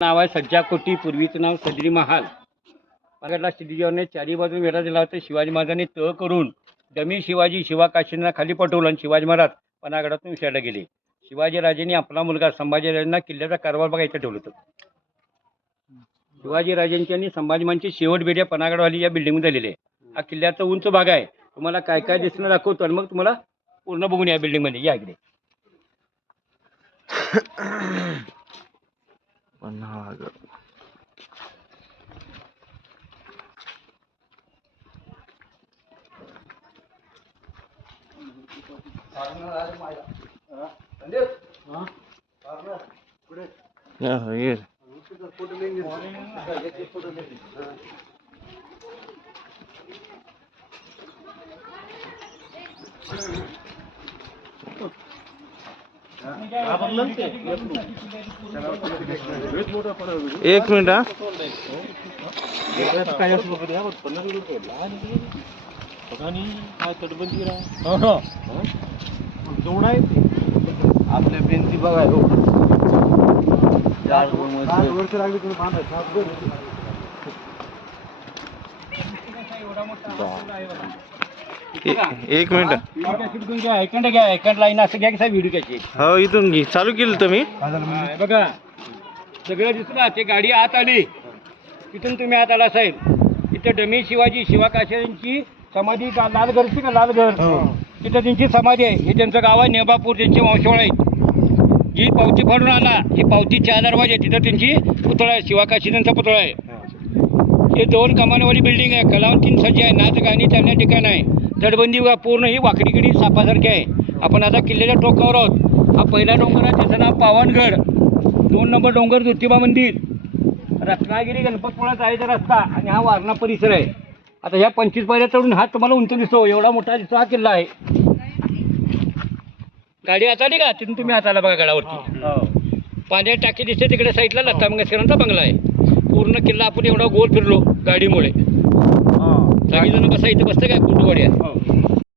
नाव आहे सज्जा कोटी, पूर्वीचं नाव सदरी महाल. परागडला शिवाजीने चारी बाजून वेढा दिला होता. शिवाजी महाराजांनी तह करून दमी शिवाजी शिवाकाशींना खाली पटवलं आणि शिवाजी महाराज पनागडातून विसरले गेले. शिवाजी राजांनी आपला मुलगा संभाजीराजांना किल्ल्याचा कारभार बघायचं ठेवलं होतं. शिवाजी राजांची आणि संभाजीमांची शेवट भेट या पनागडवाली या बिल्डिंगमध्ये झालेली आहे. हा किल्ल्याचा उंच भाग आहे. तुम्हाला काय काय दिसणं दाखवतो आणि मग तुम्हाला पूर्ण बघून या बिल्डिंगमध्ये या इकडे. एक मिनिट हा. आपल्या भिंती बघा एक मिनिट. एकंड लाईन असं घ्या की साहेब व्हिडिओ त्याची. हो इथून घे. चालू केलं तुम्ही. बघा सगळं दिसलं. ते गाडी आत आली तिथून तुम्ही आत आला साहेब. इथं डमी शिवाजी शिवाकाशींची समाधी लालगडची का लालगड तिथं त्यांची समाधी आहे. हे त्यांचं गाव आहे नेबापूर. त्यांचे वंशवळ आहेत. जी पावती फाडून आला ही पावती 4 दरवाजे तिथं त्यांची पुतळा आहे. शिवाकाशी त्यांचा पुतळा आहे. हे 2 कमानवाली बिल्डिंग आहे. कलावून 3 सज्ज आहे. नाचगाणी चालण्या ठिकाण आहे. तटबंदी पूर्ण ही वाकडीकडे सापासारखी आहे. आपण आता किल्ल्याच्या टोकावर आहोत. हा पहिला डोंगर आहे त्याचं नाव पावनगड. 2 नंबर डोंगर ज्योतिबा मंदिर. रत्नागिरी गणपतपुळा जायचा रस्ता आणि हा वारणा परिसर आहे. आता ह्या 25 पायऱ्या चढून हा तुम्हाला उंच दिसतो. एवढा मोठा दिसतो हा किल्ला आहे. गाडी आता आली का तिथून तुम्ही आता आला बघा गडावरती. पाण्याची टाकी दिसते तिकडे साईडला लता मंगेशकरांचा बंगला आहे. पूर्ण किल्ला आपण एवढा गोल फिरलो गाडीमुळे. काही जण बसा इथे बसतं काय कुटुंबवाडी आहे.